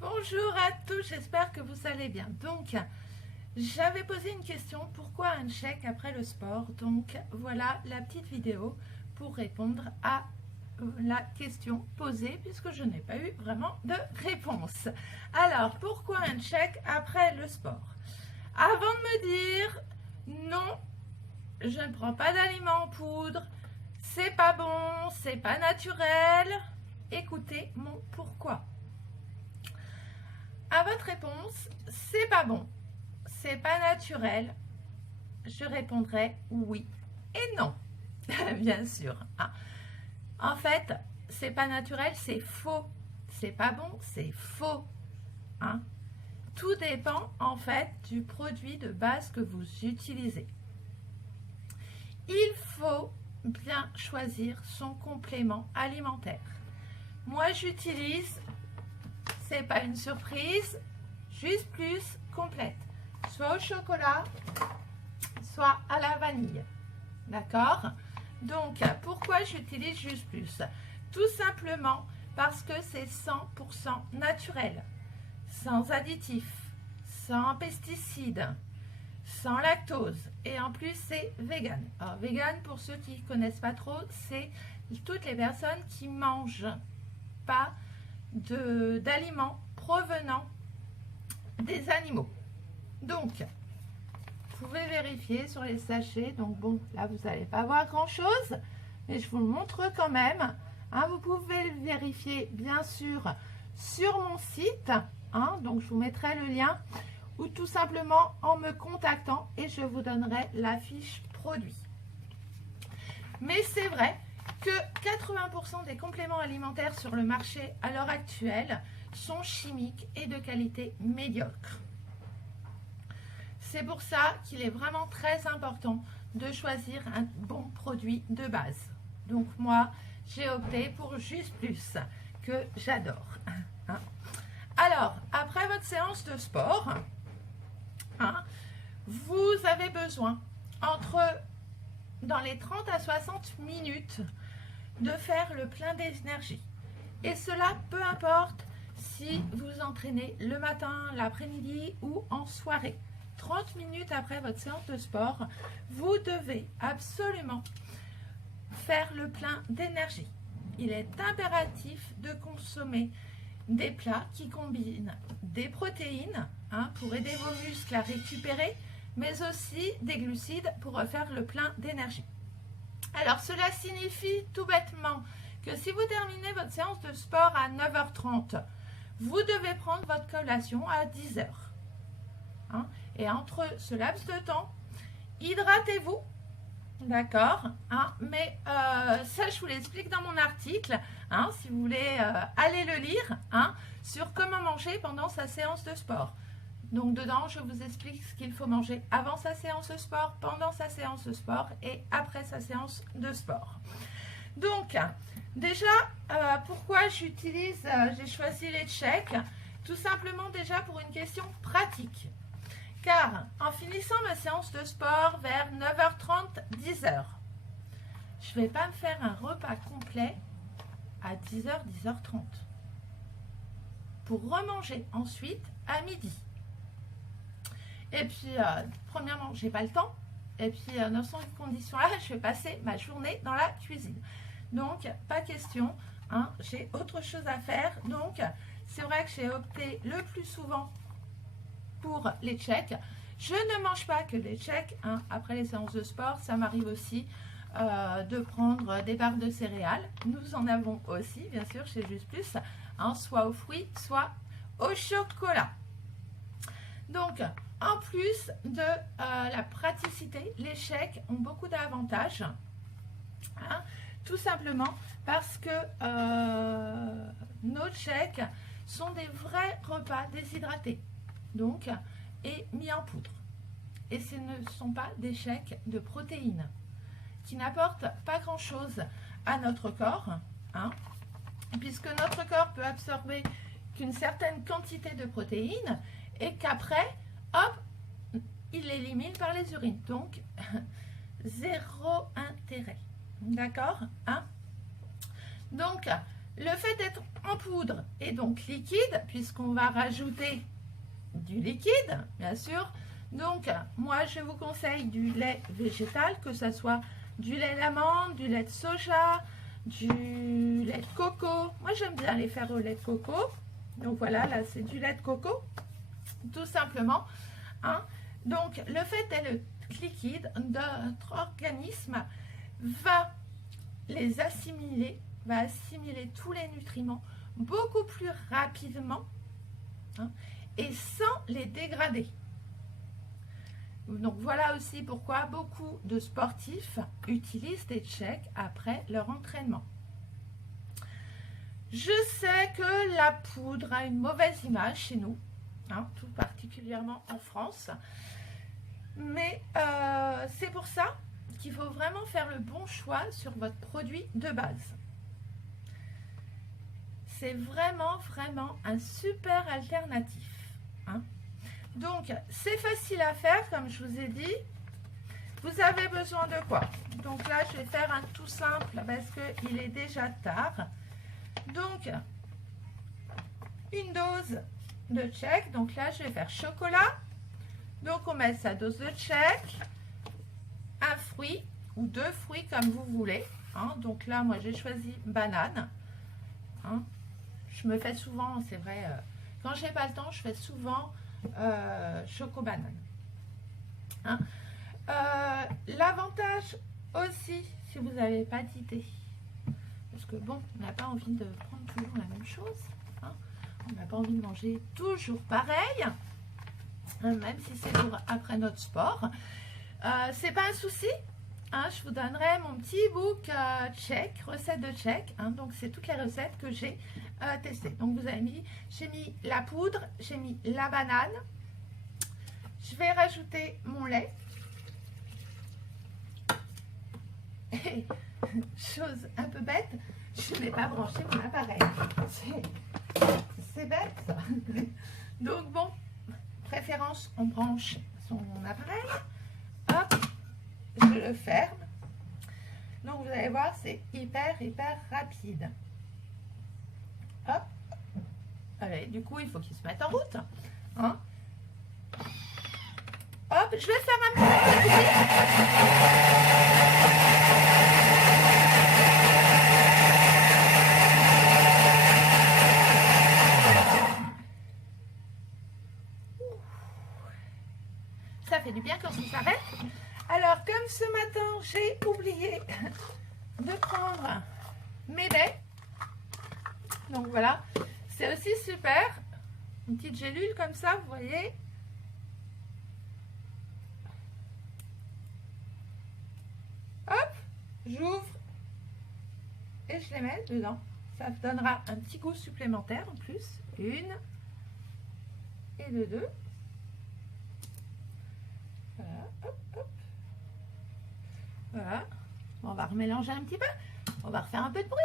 Bonjour à tous, j'espère que vous allez bien. Donc, j'avais posé une question, pourquoi un chèque après le sport? Donc, voilà la petite vidéo pour répondre à la question posée, puisque je n'ai pas eu vraiment de réponse. Alors, pourquoi un chèque après le sport? Avant de me dire, non, je ne prends pas d'aliments en poudre, c'est pas bon, c'est pas naturel, écoutez mon pourquoi. À votre réponse, c'est pas bon, c'est pas naturel, je répondrai oui et non, bien sûr. En fait, c'est pas naturel, c'est faux. C'est pas bon, c'est faux. Tout dépend en fait du produit de base que vous utilisez. Il faut bien choisir son complément alimentaire. Moi, j'utilise, c'est pas une surprise, Juste Plus complète, soit au chocolat, soit à la vanille. D'accord? Donc, pourquoi j'utilise Juste Plus? Tout simplement parce que c'est 100% naturel, sans additifs, sans pesticides, sans lactose, et en plus c'est vegan. Alors vegan, pour ceux qui ne connaissent pas trop, c'est toutes les personnes qui mangent pas d'aliments provenant des animaux. Donc, vous pouvez vérifier sur les sachets. Donc bon, là vous n'allez pas voir grand chose, mais je vous le montre quand même. Vous pouvez le vérifier bien sûr sur mon site. Donc je vous mettrai le lien, ou tout simplement en me contactant et je vous donnerai la fiche produit. Mais c'est vrai que 80% des compléments alimentaires sur le marché à l'heure actuelle sont chimiques et de qualité médiocre. C'est pour ça qu'il est vraiment très important de choisir un bon produit de base. Donc moi, j'ai opté pour Juste Plus, que j'adore. Alors, après votre séance de sport, vous avez besoin, dans les 30 à 60 minutes, de faire le plein d'énergie. Et cela, peu importe si vous entraînez le matin, l'après-midi ou en soirée. 30 minutes après votre séance de sport, vous devez absolument faire le plein d'énergie. Il est impératif de consommer des plats qui combinent des protéines pour aider vos muscles à récupérer, mais aussi des glucides pour refaire le plein d'énergie. Alors cela signifie tout bêtement que si vous terminez votre séance de sport à 9h30, vous devez prendre votre collation à 10h. Et entre ce laps de temps, hydratez-vous, d'accord, mais ça je vous l'explique dans mon article, si vous voulez aller le lire, sur comment manger pendant sa séance de sport. Donc dedans, je vous explique ce qu'il faut manger avant sa séance de sport, pendant sa séance de sport et après sa séance de sport. Donc, déjà, pourquoi j'ai choisi les shakes? Tout simplement déjà pour une question pratique. Car en finissant ma séance de sport vers 9h30, 10h, je ne vais pas me faire un repas complet à 10h, 10h30 pour remanger ensuite à midi. Et puis, premièrement, j'ai pas le temps. Et puis, dans ces conditions-là, je vais passer ma journée dans la cuisine. Donc, pas question. J'ai autre chose à faire. Donc, c'est vrai que j'ai opté le plus souvent pour les shakes. Je ne mange pas que des shakes. Après les séances de sport, ça m'arrive aussi de prendre des barres de céréales. Nous en avons aussi, bien sûr, chez Juste Plus, soit aux fruits, soit au chocolat. Donc, en plus de la praticité, les shakes ont beaucoup d'avantages. Tout simplement parce que nos shakes sont des vrais repas déshydratés, donc, et mis en poudre. Et ce ne sont pas des shakes de protéines qui n'apportent pas grand-chose à notre corps, puisque notre corps peut absorber qu'une certaine quantité de protéines et qu'après, hop, il l'élimine par les urines. Donc, zéro intérêt. D'accord? Donc, Le fait d'être en poudre et donc liquide, puisqu'on va rajouter du liquide, bien sûr. Donc, moi, je vous conseille du lait végétal, que ce soit du lait d'amande, du lait de soja, du lait de coco. Moi, j'aime bien les faire au lait de coco. Donc, voilà, là, c'est du lait de coco, tout simplement. Hein. Donc, le fait d'être liquide, notre organisme va les assimiler, va assimiler tous les nutriments beaucoup plus rapidement, hein, et sans les dégrader. Donc voilà aussi pourquoi beaucoup de sportifs utilisent des shakes après leur entraînement. Je sais que la poudre a une mauvaise image chez nous, hein, tout particulièrement en France, mais c'est pour ça qu'il faut vraiment faire le bon choix sur votre produit de base. C'est vraiment un super alternatif. Hein. Donc, c'est facile à faire, comme je vous ai dit. Vous avez besoin de quoi? Donc là, je vais faire un tout simple parce qu'il est déjà tard. Donc, une dose de shake. Donc là, je vais faire chocolat. Donc, on met sa dose de shake. Un fruit ou deux fruits comme vous voulez. Hein. Donc là, moi, j'ai choisi banane. Hein. Je me fais souvent, c'est vrai, quand j'ai pas le temps, je fais souvent choco-banane. Hein. L'avantage aussi, si vous n'avez pas d'idée, parce que bon, on n'a pas envie de prendre toujours la même chose. Hein. On n'a pas envie de manger toujours pareil, hein, même si c'est pour après notre sport. C'est pas un souci. Hein, je vous donnerai mon petit book check, recette de check. Hein, donc, c'est toutes les recettes que j'ai testées. Donc, vous avez mis, j'ai mis la poudre, j'ai mis la banane. Je vais rajouter mon lait. Et, chose un peu bête, je n'ai pas branché mon appareil. C'est bête, ça. Donc, bon, préférence, on branche son appareil. Hop. Je le ferme. Donc vous allez voir, c'est hyper rapide. Hop. Allez, du coup, il faut qu'il se mette en route. Hein. Hop, je vais faire un petit ça fait du bien quand ça s'arrête. Alors, comme ce matin, j'ai oublié de prendre mes bains. Donc, voilà. C'est aussi super. Une petite gélule comme ça, vous voyez. Hop, j'ouvre et je les mets dedans. Ça donnera un petit goût supplémentaire en plus. Une et de deux. Voilà, hop, hop. Voilà, on va remélanger un petit peu, on va refaire un peu de bruit.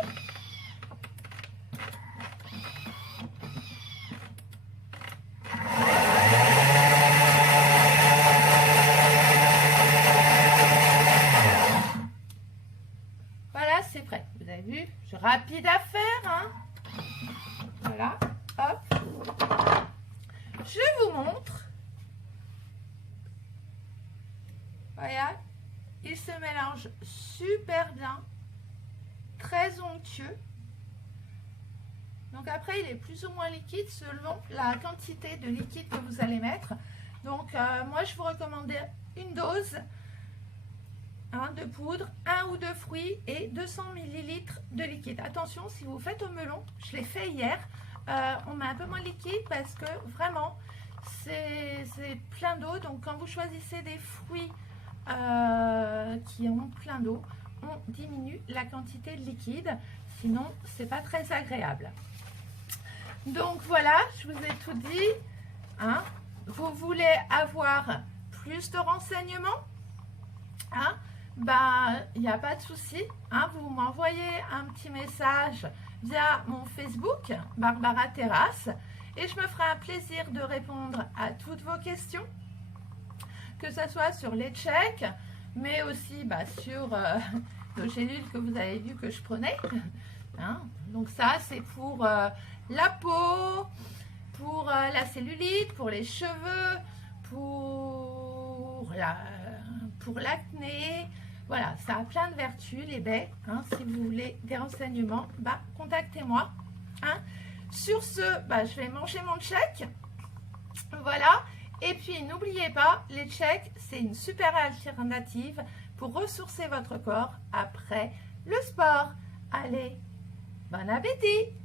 Voilà, c'est prêt. Vous avez vu, c'est rapide à faire. Hein. Voilà, hop. Je vous montre. Voilà. Il se mélange super bien, très onctueux. Donc après, il est plus ou moins liquide selon la quantité de liquide que vous allez mettre. Donc moi, je vous recommande une dose de poudre, un ou deux fruits et 200 ml de liquide. Attention, si vous faites au melon, je l'ai fait hier, on met un peu moins de liquide parce que vraiment, c'est plein d'eau. Donc quand vous choisissez des fruits qui ont plein d'eau, on diminue la quantité de liquide, sinon c'est pas très agréable. Donc voilà, je vous ai tout dit. Hein. Vous voulez avoir plus de renseignements, hein, il n'y a pas de souci. Hein, vous m'envoyez un petit message via mon Facebook, Barbara Terrasse, et je me ferai un plaisir de répondre à toutes vos questions, que ce soit sur les checks, mais aussi sur nos gélules que vous avez vu que je prenais. hein. Donc ça, c'est pour la peau, pour la cellulite, pour les cheveux, pour l'acné. Voilà, ça a plein de vertus, les baies. Hein. Si vous voulez des renseignements, bah, contactez-moi. Hein. Sur ce, bah, je vais manger mon check. Voilà. Et puis, n'oubliez pas, les checks, c'est une super alternative pour ressourcer votre corps après le sport. Allez, bon appétit!